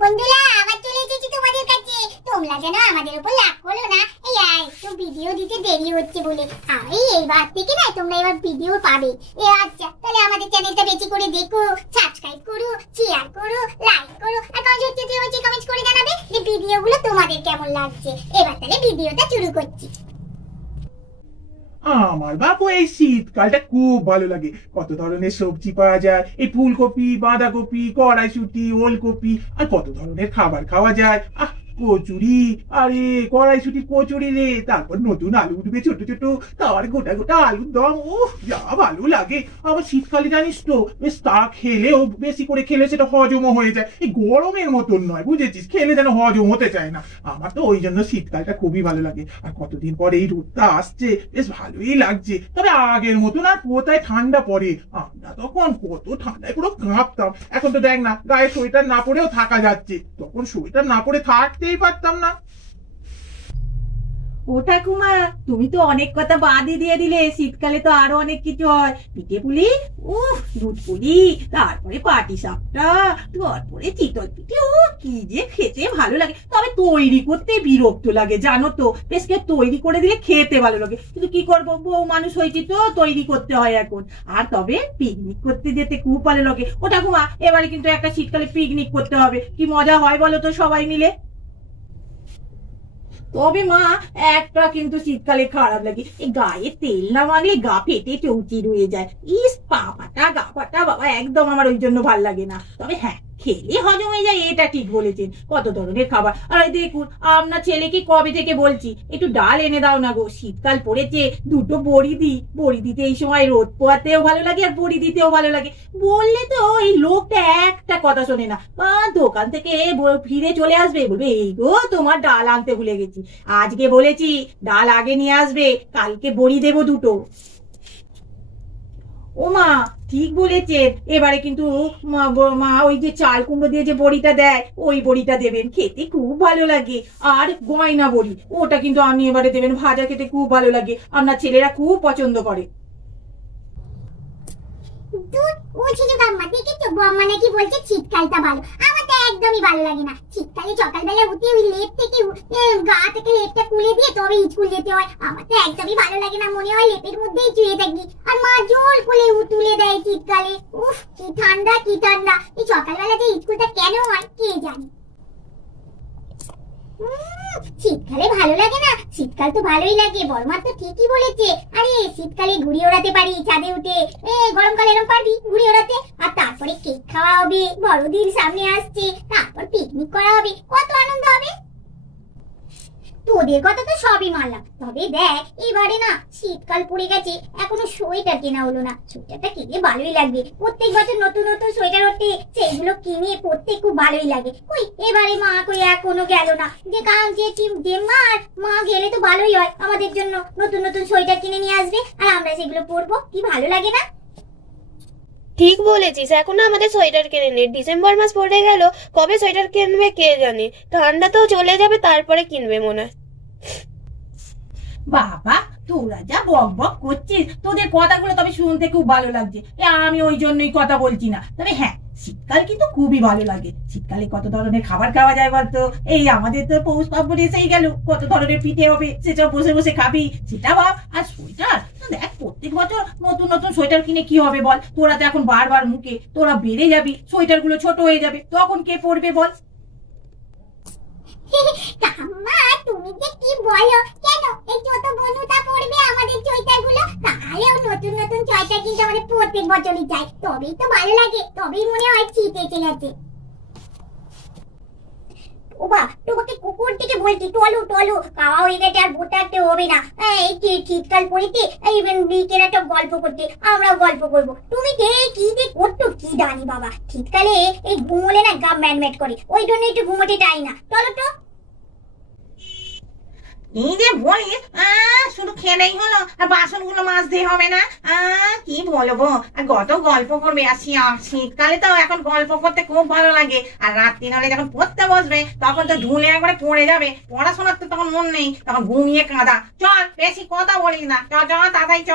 বন্ধুরা, আবার চলে এসেছি তোমাদের কাছে। তোমরা যেন আমাদের উপর লাভ করো না, এই একটু ভিডিও দিতে দেরি হচ্ছে বলে। এইবার থেকে না তোমরা এবার ভিডিও পাবে। আচ্ছা, তাহলে আমাদের চ্যানেলটা বেশি করে দেখো, সাবস্ক্রাইব করো, শেয়ার করো, লাইক করো, আর কমেন্ট করে জানাবে যে ভিডিওগুলো তোমাদের কেমন লাগছে। এবার তাহলে ভিডিওটা শুরু করছি। আমার বাপু এই শীতকালটা খুব ভালো লাগে। কত ধরনের সবজি পাওয়া যায়, এই ফুলকপি, বাঁধাকপি, কড়াইশুটি, ওলকপি, আর কত ধরনের খাবার খাওয়া যায়। কচুরি, আরে কড়াইশুটি কচুরি রে, তারপর নতুন আলু উঠবে ছোট ছোট, তার গোটা গোটা আলুর দম, যা ভালো লাগে। আবার শীতকালে জানিস তো বেশ তা খেলেও বেশি করে খেলে সেটা হজমও হয়ে যায়। এই গরমের মতন নয়, বুঝেছিস, খেলে যেন হজম হতে চায় না। আমার তো ওই জন্য শীতকালটা খুবই ভালো লাগে। আর কতদিন পরে এই রোদটা আসছে, বেশ ভালোই লাগছে। তবে আগের মতন আর কোথায় ঠান্ডা পড়ে, আমরা তখন কত ঠান্ডায় পুরো কাঁপতাম। এখন তো দেখ না, গায়ে সোয়েটার না পরেও থাকা যাচ্ছে, তখন সোয়েটার না পরে থাকতেই পারতাম না। ও ঠাকুমা, তুমি তো অনেক কথা বাদই দিয়ে দিলে। শীতকালে তো আরো অনেক কিছু হয়। পিঠে পুলি, দুধ পুলি, তারপরে পাটি সাপটা, তারপরে চিতল পিঠে, কি যে খেতে ভালো লাগে। তবে তৈরি করতে বিরক্ত লাগে, জানো তো। বেশ কেউ তৈরি করে দিলে খেতে ভালো লাগে, কিন্তু কি করবো, বউ মানুষ হয়েছি তো, তৈরি করতে হয় এখন। আর তবে পিকনিক করতে যেতে খুব ভালো লাগে। ও ঠাকুমা, এবারে কিন্তু একটা শীতকালে পিকনিক করতে হবে। কি মজা হয় বলো তো সবাই মিলে। তবে মা, একটা কিন্তু শীতকালে খারাপ লাগে, এই গায়ে তেল না মাখলে গা ফেটে চৌচির হয়ে যায়। ইস, পা ফাটা গা ফাটা, বাবা, একদম আমার ওই জন্য ভাল লাগে না। তবে হ্যাঁ, খেলে হজম হয়ে যায়, এটা ঠিক বলেছেন। কত ধরনের খাবার। আর এই দেখুন, আপনার ছেলেকে কবে থেকে বলছি একটু ডাল এনে দাও না গো। শীতকাল পড়েছে, দুটো বড়ি দিই। বড়ি দিতে এই সময় রোদ পোয়াতেও ভালো লাগে, আর বড়ি দিতেও ভালো লাগে। বললে তো এই লোকটা একটা কথা শোনে না। দোকান থেকে ফিরে চলে আসবে, বলবে এই গো তোমার ডাল আনতে ভুলে গেছি। আজকে বলেছি ডাল আগে নিয়ে আসবে, কালকে বড়ি দেবো দুটো। ও মা, ঠিক বলেছেন। এবারে কিন্তু মা ওই যে চাল কুমড়ো দিয়ে যে বড়িটা দেয়, ওই বড়িটা দেবেন, খেতে খুব ভালো লাগে। আর গয়না বড়ি, ওটা কিন্তু আপনি এবারে দেবেন, ভাজা খেতে খুব ভালো লাগে, আপনার ছেলেরা খুব পছন্দ করে। দেখেছো বম্মা নাকি বলছে শীতকালটা ভালো। আমার তো একদমই ভালো লাগে না। শীতকালে সকালবেলা উঠে ওই লেপ থেকে গা থেকে লেপটা খুলে দিয়ে তবে স্কুল যেতে হয়। আমার তো একদমই ভালো লাগে না, মনে হয় লেপের মধ্যেই শুয়ে থাকি। আর মা জোর করে তুলে দেয় শীতকালে। উফ, কি ঠান্ডা কি ঠান্ডা। এই সকালবেলা যে স্কুলটা কেন হয় কে জানে। শীতকালে ভালো লাগে না? শীতকাল তো ভালোই লাগে, বড়মা তো ঠিকই বলেছে। আরে শীতকালে ঘুড়ি ওড়াতে পারি ছাদে উঠে, গরমকালে এরকম পারবি ঘুড়ি ওড়াতে। আর তারপরে কেক খাওয়া হবে, বড়দিন সামনে আসছে, তারপর পিকনিক করা হবে, কত আনন্দ হবে। তোদের কথা তো সবই মানলাম, তবে দেখ এবারে না শীতকাল পড়ে গেছে, এখনো সোয়েটার কেনা হলো না। সোয়েটারটা কিনে ভালোই লাগবে, প্রত্যেক বছর নতুন নতুন সোয়েটার ওঠে, সেগুলো কিনে পরতে খুব ভালোই লাগে। কই এবারে মা কই এখনো গেল না। যে কাল যে মা গেলে তো ভালোই হয়, আমাদের জন্য নতুন নতুন সোয়েটার কিনে নিয়ে আসবে, আর আমরা সেগুলো পরবো, কি ভালো লাগে না? ঠিক বলেছিস, এখনো আমাদের সোয়েটার কেনে নে, ডিসেম্বর মাস পড়ে গেল, কবে সোয়েটার কিনবে কে জানে। ঠান্ডা তো চলে যাবে, তারপরে কিনবে মনে হয়। বাবা, তোরা যা বক বক করছিস, তোদের কথাগুলো তবে শুনতে খুব ভালো লাগছে। আমি ওই জন্যই কথা বলছি না। তবে হ্যাঁ, শীতকাল কিন্তু খুবই ভালো লাগে। শীতকালে কত ধরনের খাবার খাওয়া যায় বলতো। এই আমাদের তো পৌষ পার্বণ এসেই গেল, কত ধরনের পিঠে হবে, সেটা বসে বসে খাবি, সেটা ভাব। আর সোয়েটার দেখ, প্রত্যেক বছর নতুন নতুন সোয়েটার কিনে কি হবে বল। তোরা তো এখন বারবার মুখে, তোরা বেড়ে যাবি, সোয়েটার গুলো ছোট হয়ে যাবে, তখন কে পরবে বল। মা, তুমি যে কি বলো, কেন এই ছোট বন্ধুটা পড়বে আমাদের সোয়েটার গুলো? তাহলেও নতুন নতুন সোয়েটার কিন্তু আমাদের প্রত্যেক বছরই চাই, তবেই তো ভালো লাগে, তবেই মনে হয় শীত এসে গেছে। ওবা, তোমাকে কুকুর থেকে বলছি, টলু টলু খাওয়া হয়ে গেছে, আর বোটাতে হবে না। এই শীতকাল পড়েছে, এই বিকেল একটা গল্প করতে, আমরাও গল্প করবো। তুমি কি যে করতো কি জানি বাবা। শীতকালে এই ঘুমোলে না গা ম্যাট করে, ওই জন্য একটু ঘুমোতে চাই না। চলো তো। এই যে বলিস, শুধু খেলেই হলো, আর বাসনগুলো মাজতে হবে না? কি বলবো, আর কত গল্প করবে। আর শীতকালে তো এখন গল্প করতে খুব ভালো লাগে। আর রাত্রি হলে যখন পড়তে বসবে, তখন তো ঢুলে একবারে পড়ে যাবে, পড়াশোনার তো তখন মন নেই, তখন ঘুমিয়ে কাঁদা। চল, বেশি কথা বলিস না, চ চ তাড়াতাড়ি চ।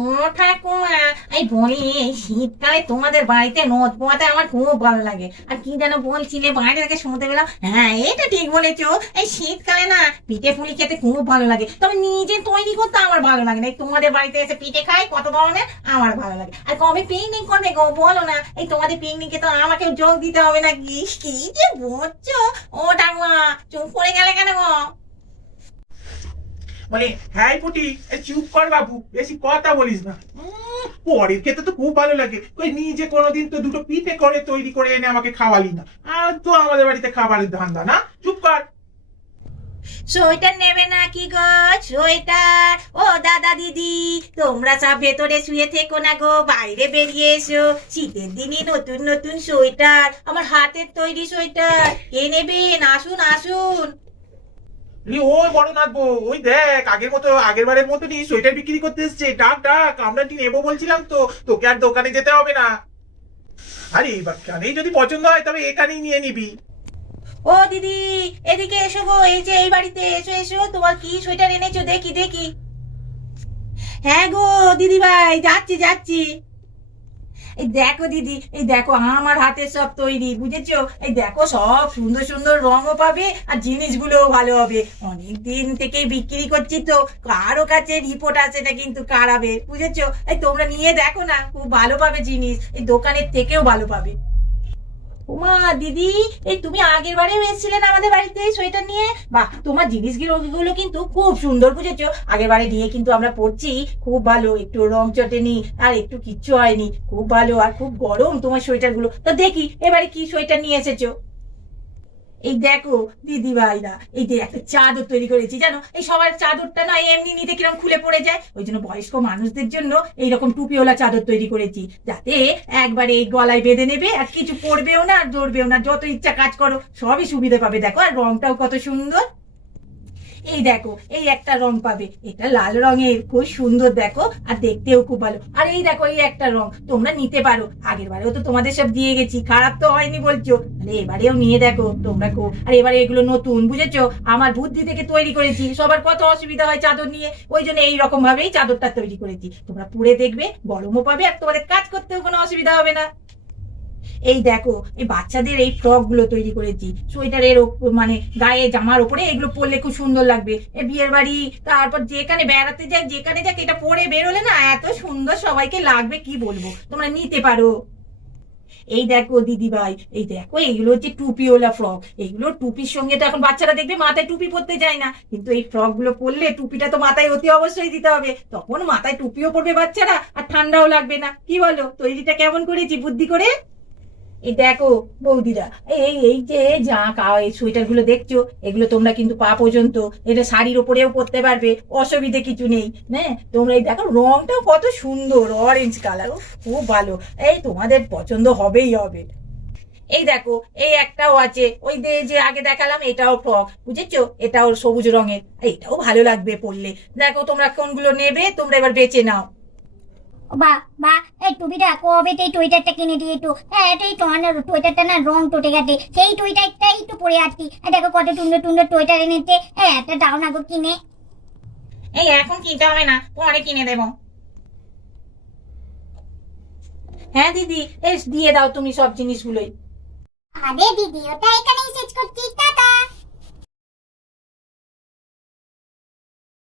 ও ঠাকুমা, এই বলি এই শীতকালে তোমাদের বাড়িতে নদ পোয়াতে আমার খুব ভালো লাগে। আর কি যেন বলছিলে বাইরে থেকে শুনতে পেলাম, হ্যাঁ এটা ঠিক বলেছো, এই শীতকালে না পিঠে পুলি খেতে খুব ভালো লাগে, তবে নিজে তৈরি করতে আমার ভালো লাগে না। এই তোমাদের বাড়িতে এসে পিঠে খাই কত ধরনের, আমার ভালো লাগে। আর কবে পিকনিক করবে গো বলো না, এই তোমাদের পিকনিকে তো আমাকে যোগ দিতে হবে নাকি? কি যে বলছো ও ঠাকুমা, চুপ করে গেলে কেন গো? মানে হ্যাঁ পুটি, এই চুপ কর বাবু, বেশি কথা বলিস না। পরের খেতে তো খুব ভালো লাগে, ওই নিজে কোনোদিন তো দুটো পিঠে করে তৈরি করে এনে আমাকে খাওয়ালি না, আর তো আমাদের বাড়িতে খাবারের ধান্দা না, চুপ কর। সোয়েটার নেবে না কি গো? সোয়েটার ও দাদা দিদি, তোমরা সব ভেতরে শুয়ে থেকো না গো, বাইরে বেরিয়ে এসো। শীতের দিনই নতুন নতুন সোয়েটার, আমার হাতের তৈরি সোয়েটার, কে নেবেন? আসুন আসুন। ওই বড় নাথবো, ওই দেখ আগের বারের মতনই সোয়েটার বিক্রি করতে এসছে, ডাক ডাক, আমরা কি নেবো বলছিলাম তো, তোকে আর দোকানে যেতে হবে না। আরে এবার কানেই যদি পছন্দ হয় তবে এখানেই নিয়ে নিবি। ও দিদি এদিকে এসো গো, এই যে এই বাড়িতে এসো এসো, তোমার কি সোয়েটার এনেছো দেখি দেখি। হ্যাঁ গো দিদি ভাই, যাচ্ছি যাচ্ছি। এই দেখো দিদি, এই দেখো আমার হাতের সব তৈরি, বুঝেছো? এই দেখো সব সুন্দর সুন্দর রঙও পাবে আর জিনিসগুলোও ভালো হবে। অনেক দিন থেকেই বিক্রি করছি তো, কারো কাছে রিপোর্ট আছে না কিন্তু খারাপের, বুঝেছো? এই তোমরা নিয়ে দেখো না, খুব ভালো পাবে জিনিস, এই দোকানের থেকেও ভালো পাবে। ওমা দিদি, এই তুমি আগের বারেও এসেছিলে না আমাদের বাড়িতে সোয়েটার নিয়ে? বাহ, তোমার জিনিসগুলো কিন্তু খুব সুন্দর, বুঝেছো? আগের বারে নিয়ে কিন্তু আমরা পড়ছি, খুব ভালো, একটু রং চটেনি আর একটু কিচ্ছু হয়নি, খুব ভালো। আর খুব গরম তোমার সোয়েটার গুলো। তো দেখি এবারে কি সোয়েটার নিয়ে এসেছো। এই দেখো দিদি ভাইরা, এই যে একটা চাদর তৈরি করেছি, জানো এই সবার চাদরটা না এমনি নিতে কিরকম খুলে পড়ে যায়, ওই জন্য বয়স্ক মানুষদের জন্য এইরকম টুপিওয়ালা চাদর তৈরি করেছি, যাতে একবারে এই গলায় বেঁধে নেবে আর কিছু পড়বেও না আর ধরবেও না, যত ইচ্ছা কাজ করো সবই সুবিধা পাবে। দেখো আর রংটাও কত সুন্দর। এই দেখো এই একটা রং পাবে, এটা লাল রঙের, খুব সুন্দর দেখো, আর দেখতেও খুব ভালো। আর এই দেখো এই একটা রং, তোমরা নিতে পারো, আগের বারেও তো তোমাদের সব দিয়ে গেছি, খারাপ তো হয়নি বলছো, তাহলে এবারেও নিয়ে দেখো তোমরা খুব। আর এবারে এগুলো নতুন, বুঝেছো? আমার বুদ্ধি থেকে তৈরি করেছি, সবার কত অসুবিধা হয় চাদর নিয়ে, ওই জন্য এইরকম ভাবেই চাদরটা তৈরি করেছি। তোমরা পরে দেখবে, গরমও পাবে আর তোমাদের কাজ করতেও কোনো অসুবিধা হবে না। এই দেখো এই বাচ্চাদের এই ফ্রক গুলো তৈরি করেছি, সোয়েটারের মানে গায়ে জামার উপরে এগুলো পরলে খুব সুন্দর লাগবে। এই বিয়ের বাড়ি, তারপর যেখানে বেড়াতে যাক, যেখানে যাক, এটা পরে বেরোলে না এত সুন্দর সবাইকে লাগবে, কি বলবো, তোমরা নিতে পারো। এই দেখো দিদি ভাই, এই দেখো এইগুলো হচ্ছে টুপিওয়ালা ফ্রক, এইগুলো টুপির সঙ্গে তো এখন বাচ্চারা দেখবে মাথায় টুপি পরতে যায় না, কিন্তু এই ফ্রক গুলো পরলে টুপিটা তো মাথায় অতি অবশ্যই দিতে হবে, তখন মাথায় টুপিও পরবে বাচ্চারা আর ঠান্ডাও লাগবে না। কি বলো, তৈরিটা কেমন করেছি বুদ্ধি করে? এই দেখো বৌদিরা, এই এই যে এই সোয়েটার গুলো দেখছো, এগুলো তোমরা কিন্তু পা পর্যন্ত, এটা শাড়ির ওপরেও পরতে পারবে, অসুবিধে কিছু নেই। হ্যাঁ তোমরা এই দেখো রংটাও কত সুন্দর, অরেঞ্জ কালার, খুব ভালো, এই তোমাদের পছন্দ হবেই হবে। এই দেখো এই একটাও আছে, ওই যে আগে দেখালাম, এটাও ফ্রক, বুঝেছো? এটাও সবুজ রঙের, এটাও ভালো লাগবে পরলে। দেখো তোমরা কোনগুলো নেবে, তোমরা এবার বেছে নাও। বা বা এই টুপিটা কবে এই টুইটারটা কিনে দিয়ে একটু, হ্যাঁ এটাই তো আমার টুইটারটা না রং টুটে গেছে, সেই টুইটারটাই একটু পরে আসছি। দেখো কত সুন্দর সুন্দর টুইটার এনেছে, হ্যাঁ একটা দাও না গো কিনে। এই এখন কিনতে হবে না, পরে কিনে দেবো। হ্যাঁ দিদি, এই দিয়ে দাও তুমি সব জিনিসগুলোই। আরে ভিডিওটা এখানেই শেষ করছি।